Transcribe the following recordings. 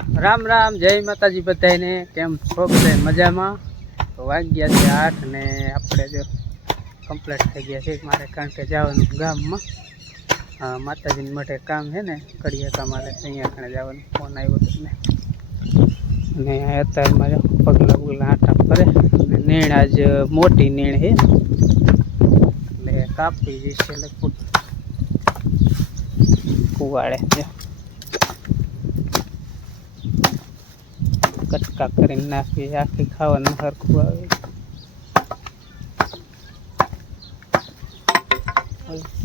રામ રામ, જય માતાજી બધાને. કેમ છો બધા મજામાં? તો વાગ્યા છે 8 ને આપણે જો કમ્પ્લીટ થઈ ગયા છે મારે, કારણ કે જવાનું ગામમાં માતાજીને માટે કામ છે ને, કડિયા કામ આવે અહીંયા કણે જવાનું. ફોન આવ્યો હતો ને, અને અત્યારમાં જો પગલા પગલા આટા ફરે. અને નેણ આજ મોટી નેણ છે એટલે કાપી જશે લગભગ કુવાડે. કટકા કરીને નાખી, આખી ખાવાનું સરખું આવે.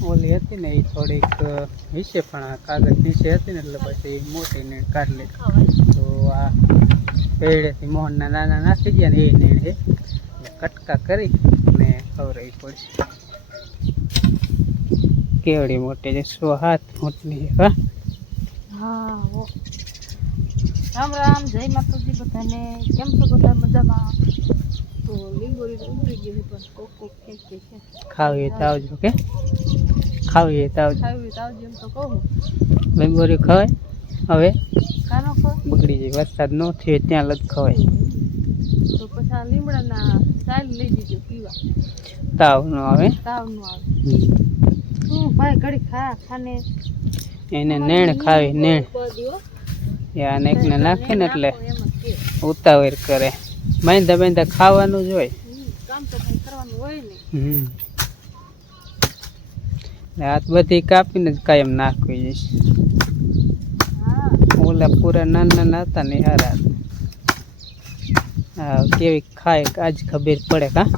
ઓલી હતી ને એ થોડીક નીચે, પણ આ કાગળ નીચે હતી ને એટલે પછી મોટી નેણ કાઢી લીધી. તો આ પેડેથી મોહનના નાના નાખી ગયા ને એ નેણ છે, કટકા કરી ને ખવડાવી પડશે. કેવડી મોટી છે, 100 ફૂટની છે. હા, રામ રામ, જય માતાજી બધાને. કેમ છો બધા મજામાં? તો લીંબોરી ઉતરી ગઈ છે, પણ કોક કોક ખેંચે છે. ખાવી તો આવજો, કે ખાવી તો આવજો. ખાવી તો આવજો એમ તો કહું. લીંબોરી ખવાય હવે? કાનો ખો બગડી જાય, વરસાદ ન થયો ત્યાં લગ ખવાય. તો પછી આ લીમડાના સાલ લઈ જજો પીવા, તાવ ન આવે. તાવ ન આવે. તું ભાઈ ઘડી ખાને એને નેણ ખાવી, નેણ યા એકને નાખે ને એટલે ઉતાવળ કરે. બાંધા બાંધા ખાવાનું જ હોય, કામ તો કઈ કરવાનું હોય ને. હાથ બધી કાપીને જ કાયમ નાખવી જઈશ. ઓલા પૂરા નાના નાના હતા ને હારા. હા, કેવી ખાય આજ ખબર પડે. કા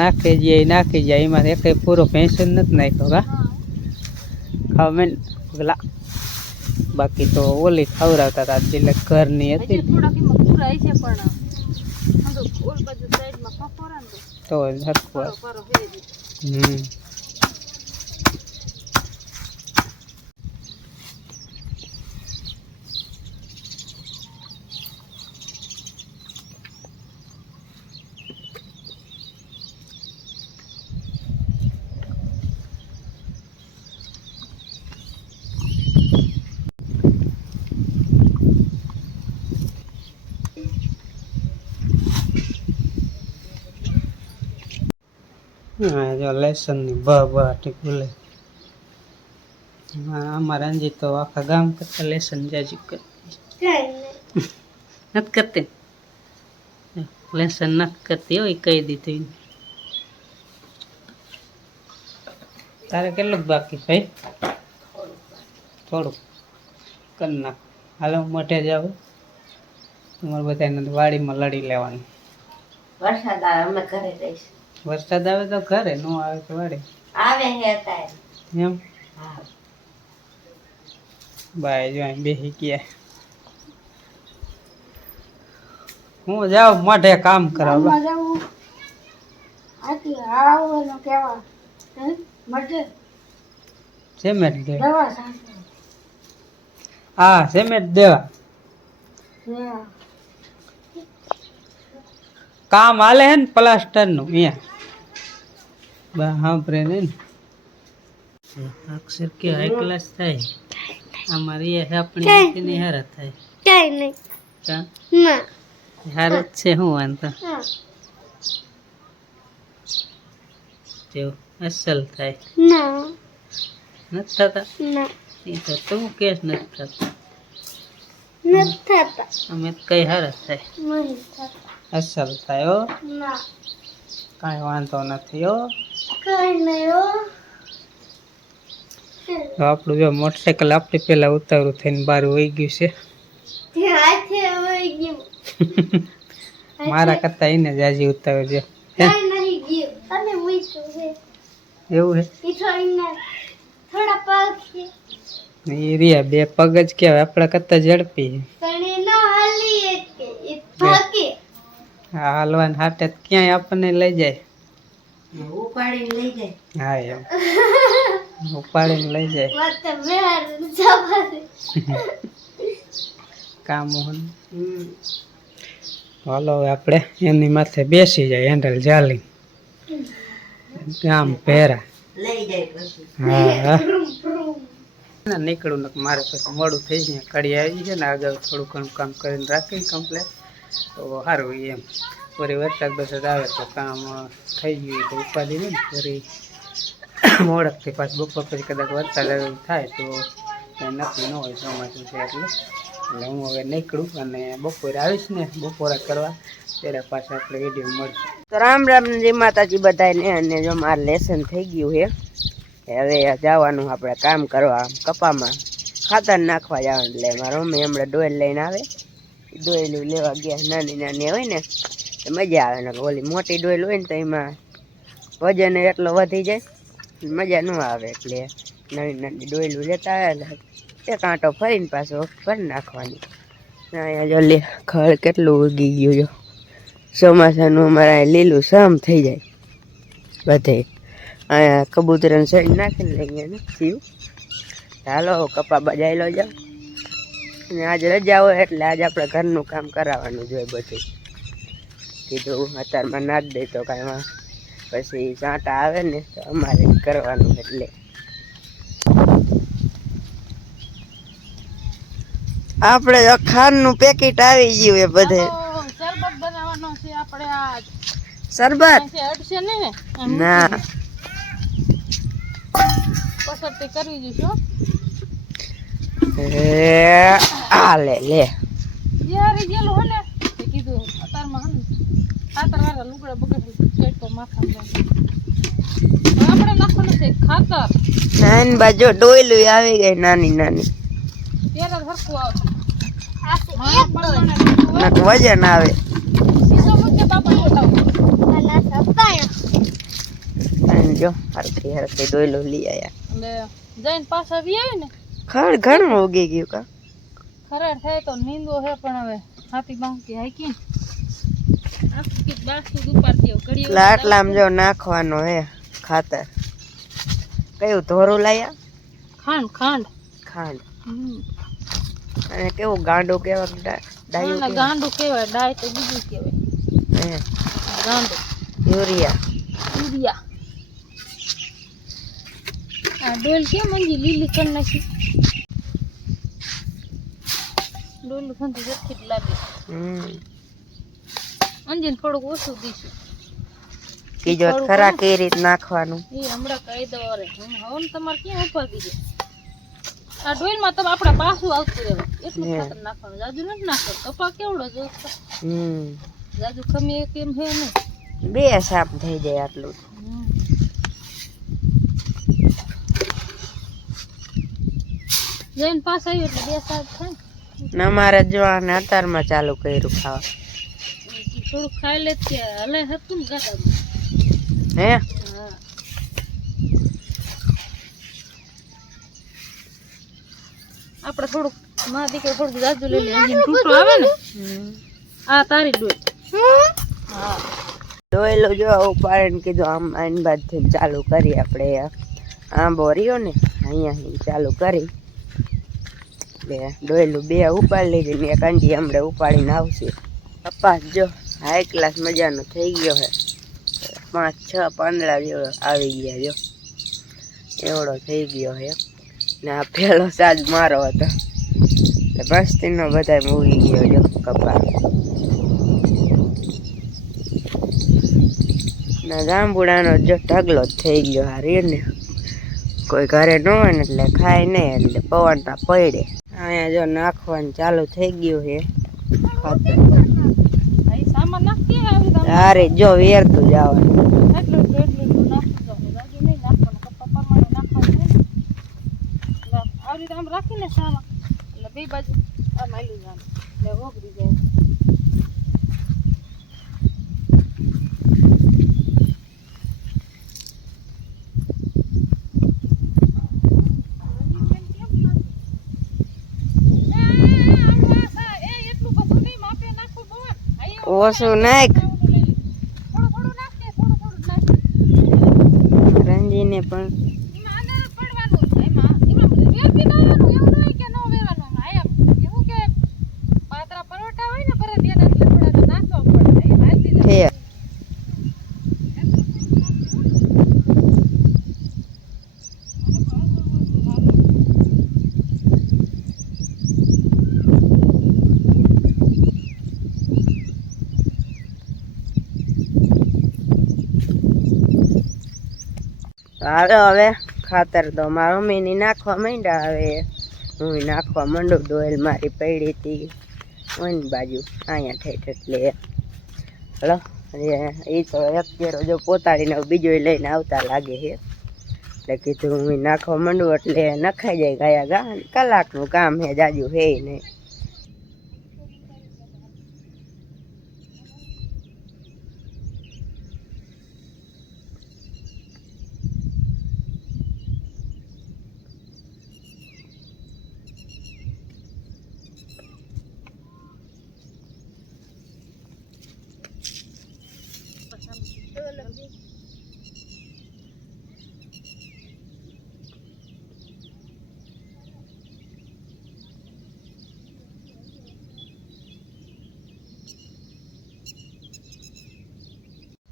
નાખી જાય એમાં એક પૂરો પેન્શન નથી નાખ્યો. કા ખાવ મેં પેલા, બાકી તો ઓલી ખવડાવતા હતા એટલે ઘરની હતી તો સરખું. જો લેસન ની બાટી બોલે. અમારા અંજી તો આખા ગામ કરતા લેસન જાજુ નથી કરતી. લેસન નથી કરતી હોય, કહી દીધું. તારે કેટલું બાકી ભાઈ? થોડુંક કરી નાખ. હાલો મોઢે જાવ, તમારે બધાને વાડીમાં લડી લેવાનું. વરસાદ આવે અમે ઘરે રહીશ. વરસાદ આવે તો ઘરે, ન આવે તો વાડે આવે હે અત્યારે એમ. હા, બાય જો બેસી ગયા. હું જાઉં મોઢે કામ કરાવવા. સિમેન્ટ દેવા. હા, સિમેન્ટ દેવા કામ હાલે હે ને પ્લાસ્ટર નું. અહીંયા સાંભળે ને અક્ષર કે હાઈ ક્લાસ થાય. અમારી આપણી નહીં હારા થાય. હાર જ છે. હું વાંધો અસલ થાય નથી થતા. એ તો તું કેસ નથી થતા. અમે કઈ હારા થાય, અસલ થાય. હો, કાંઈ વાંધો નથી. હો, આપણું જો મોટરસાયકલ આપણી પેલા ઉતાવળું થઈને બહાર વહી ગયું છે. મારા કરતા એને જ હજી ઉતાવળ છે. એવું હે? એ રહ્યા બે પગ જ કેવાય, આપણા કરતા ઝડપી. હાલવાન હાટે ક્યાંય આપણને લઈ જાય, ઉપાડીને લઈ જાય. હા એમ ઉપાડીને લઈ જાય. કામ હાલો હવે આપણે એની માથે બેસી જાય, હેન્ડલ જાલી ગામ પહેરા. લઈ જાય પછી. હા ના નીકળું ને મારે પછી મોડું થઈ જાય, કડી આવી છે ને આગળ થોડું ઘણું કામ કરીને રાખી કમ્પ્લેટ તો સારું એમ. વળી વરસાદ બરસાદ આવે તો કામ થઈ ગયું તો ઉપાધિ નહીં ને. વળી મોડકથી પાછું બપોર પછી કદાચ વરસાદ થાય તો કંઈ નક્કી ન હોય ચોમાસું છે એટલે હું હવે નીકળું અને બપોરે આવીશ ને બપોરા કરવા ત્યારે પાછા આપણે વિડીયો મળશે. તો રામ રામ જય માતાજી બધાને. અને જો મારે લેસન થઈ ગયું છે, હવે જવાનું આપણે કામ કરવા કપામાં ખાતર નાખવા જવાનું. એટલે મારા મમ્મી હમણાં ડોલ લઈને આવે, ડોયલું લેવા ગયા. નાની નાની હોય ને તો મજા આવે ને, ઓલી મોટી ડોલ હોય ને તો એમાં વજન એટલો વધી જાય, મજા ન આવે. એટલે નાની નાની ડોયલું લેતા આવે, એક આંટો ફરીને પાછો ભરી નાખવાની. અહીંયા જો ખળ કેટલું ઉગી ગયું, જો ચોમાસાનું અમારે લીલું સમ થઈ જાય બધે. અહીંયા કબૂતરને સડી નાખીને લઈ નથી. હાલો કપા બજાઈ લો જાઓ. અને આજ રજા હોય એટલે આજે આપણે ઘરનું કામ કરાવવાનું જોઈએ બધું. કીધું અત્યારમાં નાખ દે તો કાંઈ પછી ચાંટા આવે ને તો અમારે કરવાનું. એટલે આપણે તો ખાંડનું પેકેટ આવી ગયું એ બધે. શરબત બનાવવાનો છે આપણે આજ. શરબત અડશે ને ના પસંદ કરવી જઈશું. લે લે યારી ગયેલું હે ને તે કીધું અત્યારમાં હે ને ખાતર વાળા લુગડા બગડ કેટો માથા આપણે નાખવાનું છે ખાતર. નાની બાજુ ડોયલું આવી ગઈ નાની નાની, ત્યારે હરખું આવે. વજન આવે. જો હરખી હરખી ડોયલું લઈ આયા. એટલે જઈને પાછા વી આવી ને ખડ ઘણું ઉગી ગયું. કા ખરાડ થાય તો નીંદો હે, પણ હવે હાથી બાંકી હાકી આખી બાસુ ઉપાડતી ઘડી આટલામ જો નાખવાનો હે ખાતર. કયું ધોરું લાયા? ખાંડ ખાંડ ખાંડ. અને કેવું ગાંડું કેવા ડાયું ગાંડું કેવાય, ડાય તો બીજું કેવાય. ગાંડું યુરિયા યુરિયા. આ ડોલ કેમ મંજી લીલી કરી નાખી? ડોલ ખંતી જખી જ લાગે. અંજીને થોડુંક ઓછું દઈશું. કીજો ખરા કઈ રીત નાખવાનું એ હમણાં કહી દો. અરે હવે તમારે ક્યાં ઉપર દીધે આ ડોલમાં તમે આપણા પાછું આવતું રહેવાય એટલું ખાતર નાખવાનું. જાજુ નથી નાખવાનું. કપા કેવડો જો જાજુ ખમી કેમ હે ને, બે સાપ થઈ જાય આટલું. જઈને પાસ આવ્યું એટલે બે સાપ થાય. અમારે જો આને અત્યારમાં ચાલુ કર્યું ખાવા. થોડુંક ખાઈ લે કે હલે હતું ને ગાતા હે. હા આપણે થોડુંક માં દીકરો થોડુંક જાજુ લઈ લે. અંજીન ટૂટો આવે ને આ તારી ડોલ. હા ડોયલું જો ઉપાડીને કીધું આમ આઈન બાદ ચાલુ કરી. આપણે આંબો રહ્યો ને અહીંયા ચાલુ કરી. એટલે ડોયલું બે ઉપાડી લીધી ને એક અંજી હમણાં ઉપાડીને આવશે. કપાસ જો હાઈ ક્લાસ મજાનો થઈ ગયો છે. 5-6 પાંદડા જેવો આવી ગયા જો, એવડો થઈ ગયો છે. ને આ પહેલો સાજ મારો હતો એટલે મસ્તીનો બધા મૂકી ગયો જો કપાસ. ના જાંબુડાનો જો ઢગલો જ થઈ ગયો. આ રે ને કોઈ ઘરે ન હોય ને એટલે ખાય નહીં, એટલે પવનના પડે. અહીંયા જો નાખવાનું ચાલુ થઈ ગયું છે ખાતર. સામાન નાખી આવી અરે જો વેરતું જવાનું. એટલું નાખતું જાજુ નહીં નાખવાનું. કપા પ્રમાણે નાખવાનું છે ને. આવી રીતે આમ રાખીને સામા એટલે બે બાજુ આમ આલી જવાનું એટલે ઓગળી જાય. ઓછું નાખ રંજીને પણ. હાલો હવે ખાતર તો મારા મમ્મીની નાખવા માંડ્યા. હવે હું નાખવા માંડું. ડોલ મારી પડી હતી ઓની બાજુ અહીંયા ઠેઠ એટલે હલો એ તો એક કેરો જો પોતાડીને બીજો લઈને આવતા લાગે છે એટલે કીધું હું નાખવા માંડું એટલે નખાઈ જાય ગયા ગા. કલાકનું કામ હે, જાજુ હે નહીં.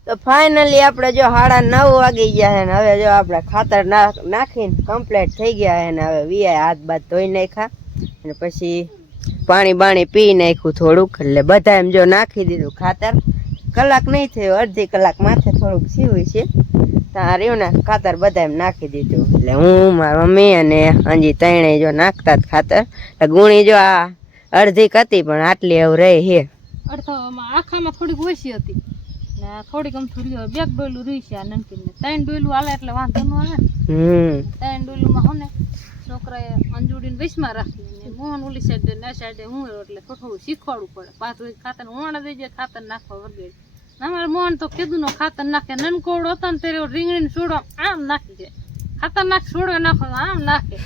તો ફાઇનલી આપણે જો 9:30 વાગી ગયા છે ને હવે જો આપણે ખાતર નાખીને કમ્પ્લીટ થઈ ગયા છે ને હવે વીઆઈ હાથ બાથ ધોઈ નાખ્યા અને પછી પાણી બાણી પી નાખ્યું થોડુંક એટલે બધા એમ જો નાખી દીધું ખાતર. કલાક નહીં થયો, અડધી કલાક માથે થોડુંક સીવ્યું છે ત્યાં રહ્યું ને ખાતર બધા એમ નાખી દીધું. એટલે હું મારી મમ્મી અને અંજી ત્રણેય જો નાખતા જ ખાતર. ગુણી જો આ અડધી હતી પણ આટલી એવું રહી છે. અડધામાં આખામાં થોડીક ઓછી હતી ને થોડીક આમ થોડી બે ડોયલું રહી છે આ નનકીને. 3 ડોયલું હાલે એટલે વાંધો ન આવે ને. 3 ડોયલુંમાં હું ને છોકરાએ અંજુડીને વૈશમાં રાખી ને મોહન ઓલી સાઈડે ના સાઈડે હું એટલે થોડું શીખવાડવું પડે. પાછું ખાતર ઓણ દઈ જાય ખાતર નાખવા વગેરે. અમારે મોહન તો કીધું નો ખાતર નાખે. નનકોડ હતો ને ત્યારે રીંગણીને છોડો આમ નાખી દે, ખાતર નાખ છોડો નાખો આમ નાખે,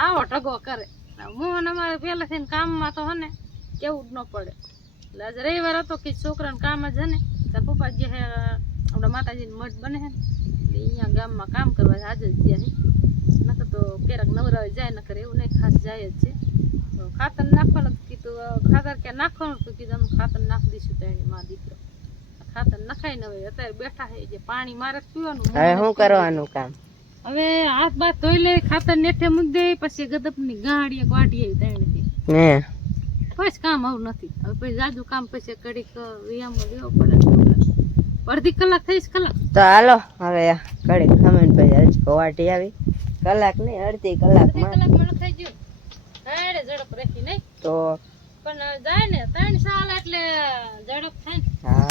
આવો ટગો કરે. મોહન અમારે પહેલાથી કામમાં તો હે ને કેવું જ ન પડે. એટલે આજે રવિવાર હતો કે છોકરાને કામ જ હે ને તાર પપ્પા જે હે આપણા માતાજીને મઠ બને હે ને એટલે અહીંયા ગામમાં કામ કરવા હાજર જ્યાં હે. નકર તો ક્યારેક નવરાવે જાય, નકર એવું નહીં ખાસ જાય જ છે. તો ખાતર નાખવાનું કીધું, ખાતર ક્યાં નાખવાનું તો કીધું અમે ખાતર નાખી દઈશું તેની માં દીકરો. ખાતર નખાય ને હવે અત્યારે બેઠા છે જે પાણી મારે પીવાનું. હવે શું કરવાનું કામ? હવે હાથ બાથ ધોઈ લે, ખાતર નેઠે મૂકી દે, પછી ગદપની ગાડી વાટી આવી તેણીથી હે પછી કામ આવું નથી. હવે પછી જાજુ કામ પછી કડીક વિયામમાં લેવો પડે. અડધી કલાક થઈશ કલાક તો હાલો હવે કડીક ખમીને પછી હજી વાટી આવી. કલાક નહીં, અડધી કલાકમાં કલાકમાં થઈ ગયું. હાડે ઝડપ રાખી નહીં તો પણ જાય ને 3 સાલ એટલે ઝડપ થાય ને. હા